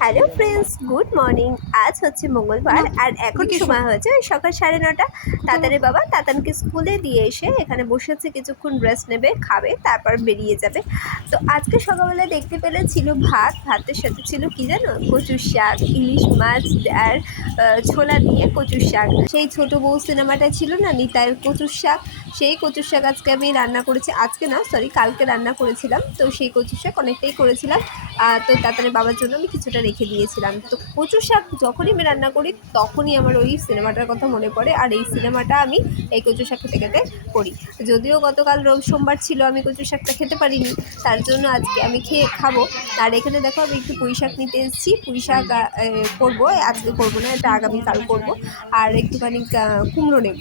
Hello friends, good morning. আজ হচ্ছে মঙ্গলবার আর এখন সময় হয়েছে ওই সকাল 9:30। তাতানের বাবা তাতানকে স্কুলে দিয়ে এসে এখানে বসেছে, কিছুক্ষণ রেস্ট নেবে, খাবে, তারপর বেরিয়ে যাবে। তো আজকে সকালবেলা দেখতে পেলে ছিল ভাতের সাথে ছিল কি জানো, কচুর শাক, ইলিশ মাছ আর ছোলা দিয়ে কচুর শাক। সেই ছোট বউ সিনেমাটা ছিল না, নিতাইয়ের কচুর শাক, সেই কচুর শাক আজকে আমি রান্না করেছি। আজকে না, সরি, কালকে রান্না করেছিলাম। তো সেই কচুর শাক অনেকটাই করেছিলাম। তো তাড়াতাড়ি বাবার জন্য আমি কিছুটা রেখে দিয়েছিলাম। তো কচু শাক যখনই আমি রান্না করি তখনই আমার ওই সিনেমাটার কথা মনে পড়ে, আর এই সিনেমাটা আমি এই কচু শাক খেতে খেতে করি। যদিও গতকাল সোমবার ছিল, আমি কচু শাকটা খেতে পারিনি, তার জন্য আজকে আমি খাবো। আর এখানে দেখো আমি একটু পুঁই শাক নিতে এসেছি। পুঁই শাক করবো, আজকে করবো না, এটা আগামীকাল করবো। আর একটুখানি কুমড়ো নেব,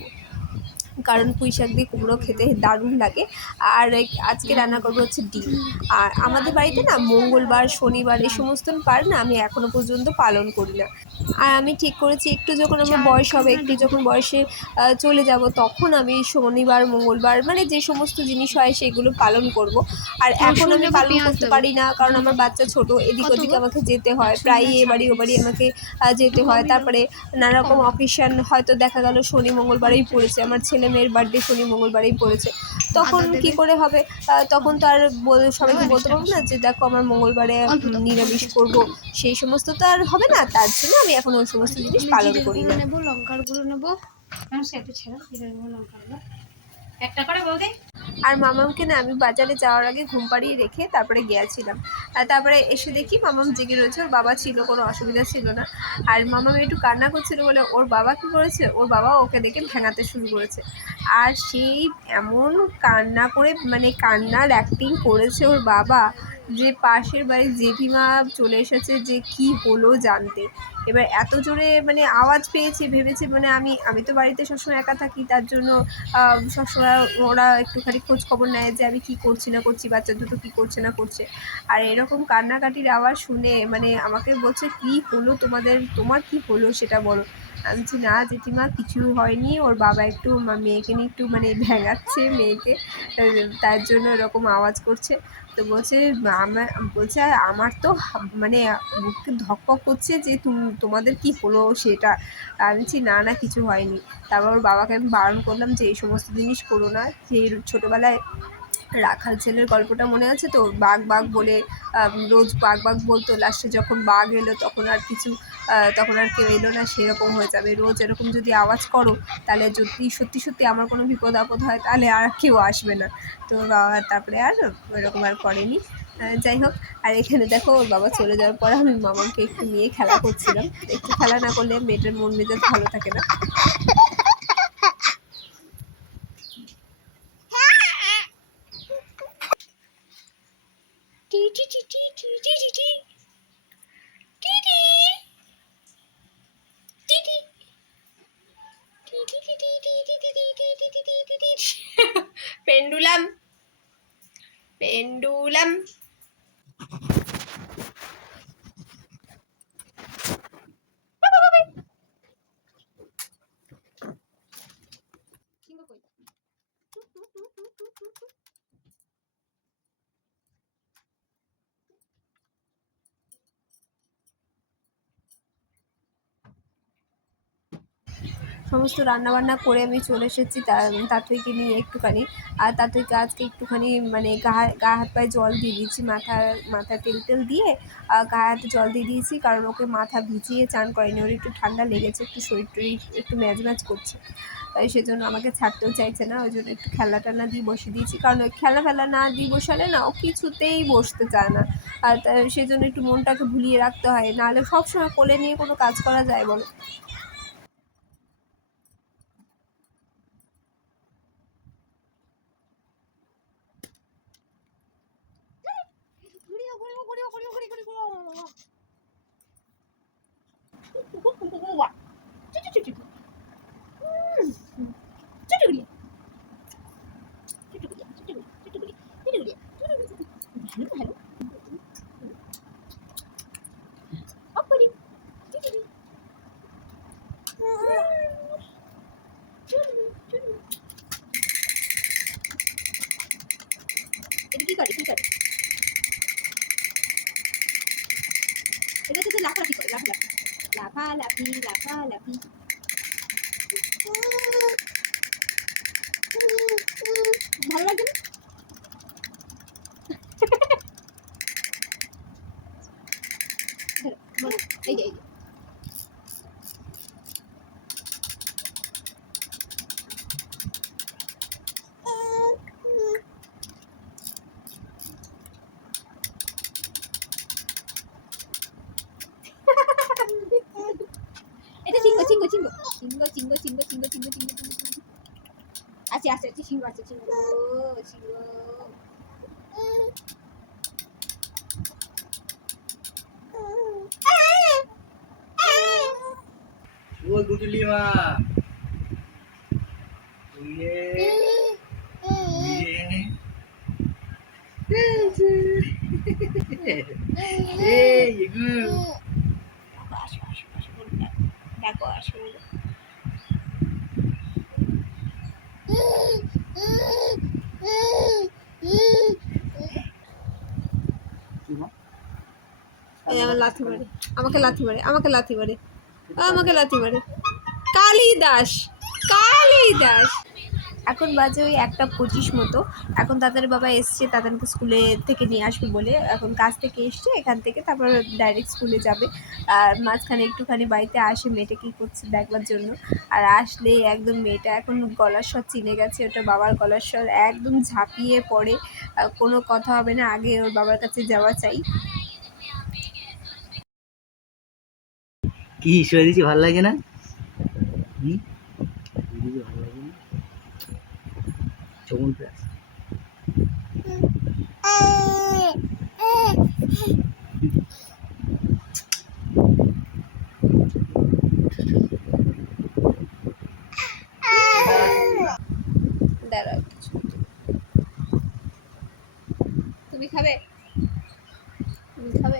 কারণ পুঁই শাক দিয়ে কুমড়ো খেতে দারুণ লাগে। আর আজকে রান্না করবো হচ্ছে ডিম। আর আমাদের বাড়িতে না মঙ্গলবার, শনিবার এই সমস্ত বার না আমি এখনো পর্যন্ত পালন করি না। আর আমি ঠিক করেছি একটু যখন আমার বয়স হবে, একটু যখন বয়সে চলে যাব, তখন আমি শনিবার, মঙ্গলবার মানে যে সমস্ত জিনিস হয় সেগুলো পালন করব। আর এখন আমি পালন করতে পারি না, কারণ আমার বাচ্চা ছোট, এদিক ওদিক আমাকে যেতে হয়, প্রায়ই এ বাড়ি ও বাড়ি আমাকে যেতে হয়। তারপরে নানা রকম অকেশন হয়তো দেখা গেল শনি মঙ্গলবারেই পড়েছে, আমার ছেলে মেয়ের বার্থডে শনি মঙ্গলবারেই পড়েছে, তখন কি করে হবে? তখন তো আর সবাইকে বলতে পারবো না যে দেখো আমার মঙ্গলবারে নিরামিষ করব, সেই সমস্ত তো আর হবে না। তার জন্য আমি এখন ওই সমস্ত জিনিস পালন করি না। নেবো, লঙ্কার গুঁড়ো নেবো, একটা করে বলতে। আর মামামকে না আমি বাজারে যাওয়ার আগে ঘুম পাড়িয়ে রেখে তারপরে গিয়েছিলাম। আর তারপরে এসে দেখি মামাম জেগে রয়েছে, ওর বাবা ছিল, কোনো অসুবিধা ছিল না। আর মামাম একটু কান্না করছিল বলে ওর বাবা কী করেছে, ওর বাবা ওকে দেখে ভেঙাতে শুরু করেছে। আর সেই এমন কান্না করে, মানে কান্নার অ্যাক্টিং করেছে ওর বাবা, যে পাশের বাড়ির জেঠিমা চলে এসেছে যে কি হলো জানতে। এবার এত জোরে মানে আওয়াজ পেয়েছে, ভেবেছে মানে আমি আমি তো বাড়িতে সবসময় একা থাকি, তার জন্য সবসময় ওরা একটুখানি খোঁজ খবর নেয় যে আমি কী করছি না করছি, বাচ্চা দুটো কী করছে না করছে। আর এরকম কান্নাকাটির আওয়াজ শুনে মানে আমাকে বলছে কী হলো তোমাদের, তোমার কী হলো সেটা বলো। আমি বলছি না জেঠিমা, কিছু হয়নি, ওর বাবা একটু মেয়েকে নিয়ে একটু মানে ভেঙাচ্ছে মেয়েকে, তার জন্য এরকম আওয়াজ করছে। তো বলছে আমার, বলছে আমার তো মানে বুককে ধকপক করছে যে তোমাদের কি হলো সেটা। আমি বলছি না না, কিছু হয়নি। তারপর ওর বাবাকে আমি বারণ করলাম যে এই সমস্ত জিনিস করো না। সেই ছোটোবেলায় রাখাল ছেলের গল্পটা মনে আছে তো, বাঘ বাঘ বলে রোজ বাঘ বাঘ বলতো, লাস্টে যখন বাঘ এলো তখন আর কিছু, তখন আর কেউ এলো না, সেরকম হয়ে যাবে। রোজ এরকম যদি আওয়াজ করো তাহলে যদি সত্যি সত্যি আমার কোনো বিপদ আপদ হয় তাহলে আর কেউ আসবে না। তো ওর বাবা তারপরে আর ওইরকম আর করেনি। যাই হোক, আর এখানে দেখো ওর বাবা চলে যাওয়ার পর আমি মামাকে একটু নিয়ে খেলা করছিলাম। একটু খেলা না করলে মেয়েটার মন মেজাজ ভালো থাকে না। Pendulum, pendulum. সমস্ত রান্নাবান্না করে আমি চলে এসেছি তাতইকে নিয়ে একটুখানি। আর তাতইকে আজকে একটুখানি মানে গা হাত পায়ে জল দিয়ে দিয়েছি, মাথা তেল টেল দিয়ে গায়ে হাতে জল দিয়ে দিয়েছি, কারণ ওকে মাথা ভিজিয়ে চান করেনি, ওর একটু ঠান্ডা লেগেছে, একটু শরীর টরীর একটু ম্যাজ ম্যাজ করছে। তাই সেজন্য আমাকে ছাড়তেও চাইছে না, ওই জন্য একটু খেলনা টেলনা দিয়ে বসিয়ে দিয়েছি, কারণ ওই খেলনা ফেলা না দিয়ে বসালে না ও কিছুতেই বসতে চায় না। আর সেই জন্য একটু মনটাকে ভুলিয়ে রাখতে হয়, নাহলে সবসময় কোলে নিয়ে কোনো কাজ করা যায় বলো? এটা হচ্ছে লাফালাফি করে, লাফালাফি লাফালাফি লাফালাফি। ভালো লাগছে না? এই যে এই যে এটা চিঙ্গো চিঙ্গো চিঙ্গো চিঙ্গো চিঙ্গো চিঙ্গো চিঙ্গো চিঙ্গো চিঙ্গো চিঙ্গো। আছে আছে আছে চিঙ্গো আছে চিঙ্গো চিঙ্গো। ও গুটুলি মা ইয়ে এই গু আসো আসো আসো বলুন, ডাকো আসো। কি মা এই আমার লাথি মারে, আমাকে লাথি মারে, আমাকে লাথি মারে, আমাকে লাথি মারে। কালিদাস, কালিদাস। এখন বাজে ওই 1:25 মতো। এখন তাদের বাবা এসছে তাদেরকে স্কুলে থেকে নিয়ে আসবে বলে, এখন কাজ থেকে এসছে এখান থেকে, তারপর ডাইরেক্ট স্কুলে যাবে। আর মাঝখানে একটুখানি বাড়িতে আসে মেয়েটা কী করছে দেখবার জন্য। আর আসলে একদম মেয়েটা এখন গলার স্বর চিনে গেছে, ওটা বাবার গলার স্বর, একদম ঝাঁপিয়ে পড়ে। কোনো কথা হবে না, আগে ওর বাবার কাছে যাওয়া চাই। কি শুয়ে দিছি ভালো লাগে না? হুম দিদি ভালো লাগে না? চমন প্লাস দাঁড়াও কিছু, তুমি খাবে, তুমি খাবে?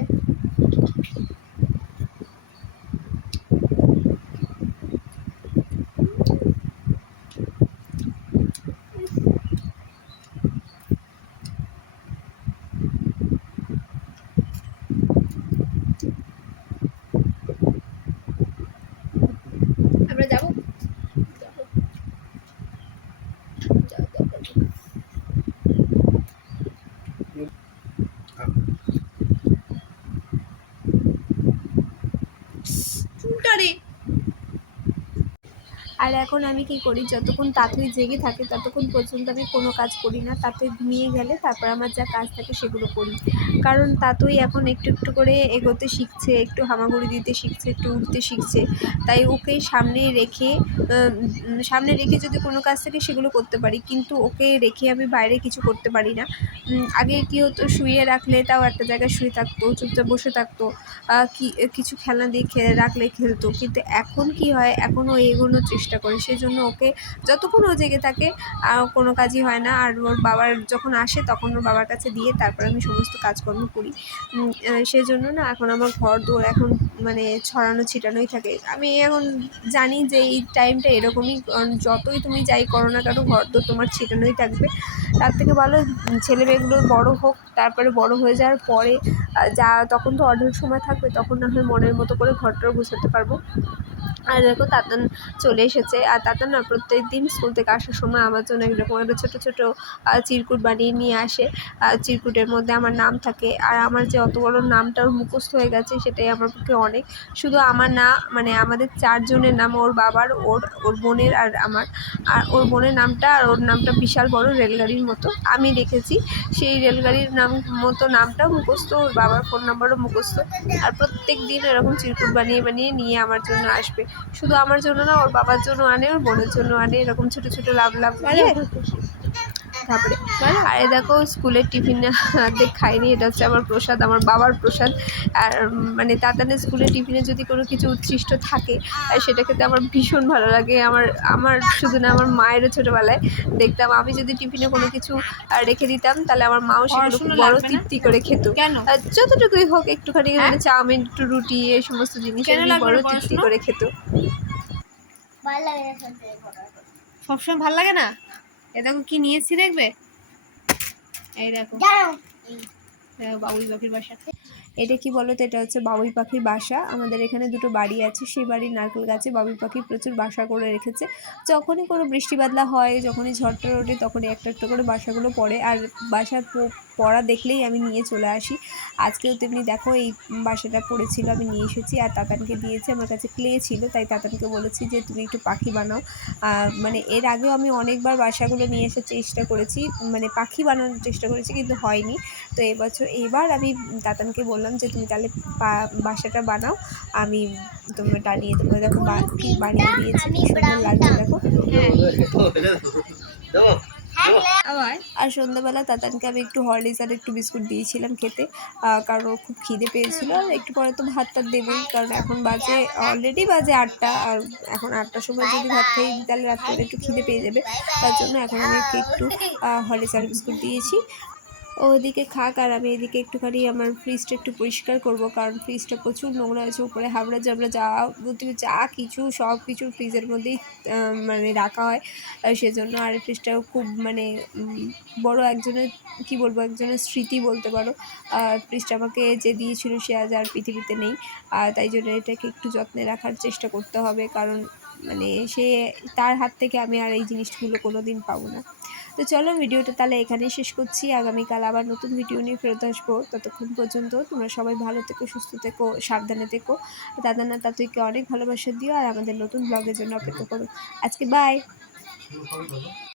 আমরা যাবো, যাবো, যাও, দরকার নেই। চুলটারে। আর এখন আমি কি করি, যতক্ষণ তাতুই জেগে থাকে ততক্ষণ পর্যন্ত আমি কোনো কাজ করি না। তাতুই ঘুমিয়ে গেলে তারপর আমার যা কাজ থাকে সেগুলো করি। কারণ তাতুই এখন একটু একটু করে এগোতে শিখছে, একটু হামাগুড়ি দিতে শিখছে, একটু উঠতে শিখছে। তাই ওকে সামনে রেখে যদি কোনো কাজ থাকে সেগুলো করতে পারি, কিন্তু ওকে রেখে আমি বাইরে কিছু করতে পারি না। আগে কী হতো, শুইয়ে রাখলে তাও একটা জায়গায় শুয়ে থাকতো, চুপচাপ বসে থাকতো, কিছু খেলনা দিয়ে রাখলে খেলতো। কিন্তু এখন কি হয়, এখন ও এগোনোর চেষ্টা করে, সেজন্য ওকে যতক্ষণ ও জেগে থাকে কোনো কাজই হয় না। আর ওর বাবার যখন আসে তখন ওর বাবার কাছে দিয়ে তারপর আমি সমস্ত কাজকর্ম করি। সেজন্য না এখন আমার ঘর দোর এখন মানে ছড়ানো ছিটানোই থাকে। আমি এখন জানি যে এই টাইমটা এরকমই, কারণ যতই তুমি যাই করো না কেন ঘর দোর তোমার ছিটানোই থাকবে। তার থেকে ভালো ছেলেমেয়েগুলো বড় হোক, তারপরে বড় হয়ে যাওয়ার পরে যা তখন তো অঢেল সময় থাকবে, তখন না হয় মনের মতো করে ঘরটাও গুছাতে পারবো। আর দেখো তাতান চলে এসেছে। আর তাতান না প্রত্যেকদিন স্কুল থেকে আসার সময় আমার জন্য এরকম একটা ছোটো ছোটো চিরকুট বানিয়ে নিয়ে আসে। চিরকুটের মধ্যে আমার নাম থাকে, আর আমার যে অত বড় নামটা ওর মুখস্থ হয়ে গেছে সেটাই আমার পক্ষে অনেক। শুধু আমার না, মানে আমাদের 4 জনের নাম, ওর বাবার, ওর বোনের আর আমার। আর ওর বোনের নামটা আর ওর নামটা বিশাল বড় রেলগাড়ির মতো আমি রেখেছি। সেই রেলগাড়ির মতো নামটাও মুখস্থ, ওর বাবার ফোন নাম্বারও মুখস্থ। আর প্রত্যেক দিন এরকম চিরকুট বানিয়ে বানিয়ে নিয়ে আমার জন্য আসবে। শুধু আমার জন্য না, ওর বাবার জন্য আনে, ওর বোনের জন্য আনে, এরকম ছোটো ছোটো লাভ দিয়ে। তারপরে আর এই দেখো স্কুলের টিফিন অর্ধেক খাইনি, এটা হচ্ছে আমার প্রসাদ, আমার বাবার প্রসাদ। আর মানে তাতানের স্কুলের টিফিনে যদি কোনো কিছু উচ্ছিষ্ট থাকে সেটা খেতে আমার ভীষণ ভালো লাগে। আমার শুধু না, আমার মায়েরও ছোটোবেলায় দেখতাম আমি যদি টিফিনে কোনো কিছু রেখে দিতাম তাহলে আমার মাও সেগুলো খুব বড় তৃপ্তি করে খেত। যতটুকুই হোক একটুখানি, মানে চাউমিন, একটু রুটি, এই সমস্ত জিনিস বড় তৃপ্তি করে খেত। সবসময় ভালো লাগে না। এ দেখো কি নিয়েছি দেখবে, এই দেখো বাবুই পাখির বাসা। এটা কি বলো তো, এটা হচ্ছে বাবুই পাখির বাসা। আমাদের এখানে দুটো বাড়ি আছে, সেই বাড়ির নারকেল গাছে বাবুই পাখি প্রচুর বাসা করে রেখেছে। যখনই কোনো বৃষ্টি বাদলা হয়, যখনই ঝড়টা ওঠে, তখনই একটা একটা করে বাসাগুলো পড়ে, আর বাসা পড়া দেখলেই আমি নিয়ে চলে আসি। আজকেও তেমনি দেখো এই বাসাটা পড়েছিল, আমি নিয়ে এসেছি আর তাতানকে দিয়েছি। আমার কাছে ক্লে ছিল, তাই তাতানকে বলেছি যে তুমি একটু পাখি বানাও। মানে এর আগেও আমি অনেকবার বাসাগুলো নিয়ে আসার চেষ্টা করেছি, মানে পাখি বানানোর চেষ্টা করেছি, কিন্তু হয়নি। তো এবার আমি তাতানকে বললাম যে তুমি তাহলে বাসাটা বানাও, আমি তোমার টানিয়ে দেবো। দেখো কি বানিয়ে দিয়েছি, কি সুন্দর লাগছে দেখো। আবার আর সন্ধ্যাবেলা তাতানকে আমি একটু হরলিক্স আর একটু বিস্কুট দিয়েছিলাম খেতে, কারণ ওর খুব খিদে পেয়েছিল। আর একটু পরে তো ভাত টাত দেবই, কারণ এখন অলরেডি বাজে 8টা, আর এখন 8টার সময় যদি ভাত খাই তাহলে রাত্রে একটু খিদে পেয়ে যাবে। তার জন্য এখন আমি ওকে একটু হরলিক্স আর বিস্কুট দিয়েছি। ও ওদিকে খাক, আর আমি এদিকে একটুখানি আমার ফ্রিজটা একটু পরিষ্কার করব, কারণ ফ্রিজটা প্রচুর নোংরা আছে। উপরে হাবড়া জাবড়া যা কিছু সব কিছু ফ্রিজের মধ্যেই মানে রাখা হয়। সেজন্য আর ফ্রিজটাও খুব মানে বড় একজনের, কি বলবো, একজনের স্মৃতি বলতে পারো। ফ্রিজটা আমাকে যে দিয়েছিল সে আজ আর পৃথিবীতে নেই, আর তাই জন্য এটাকে একটু যত্নে রাখার চেষ্টা করতে হবে, কারণ মানে তার হাত থেকে আমি আর এই জিনিসগুলো কোনো দিন পাবো না। তো চলো ভিডিওটা তাহলে এখানেই শেষ করছি। আগামীকাল আবার নতুন ভিডিও নিয়ে ফেরত আসবো। ততক্ষণ পর্যন্ত তোমরা সবাই ভালো থেকো, সুস্থ থেকো, সাবধানে থেকো। দাদা না তাতুইকে অনেক ভালোবাসা দিও, আর আমাদের নতুন ব্লগের জন্য অপেক্ষা করো। আজকে বাই।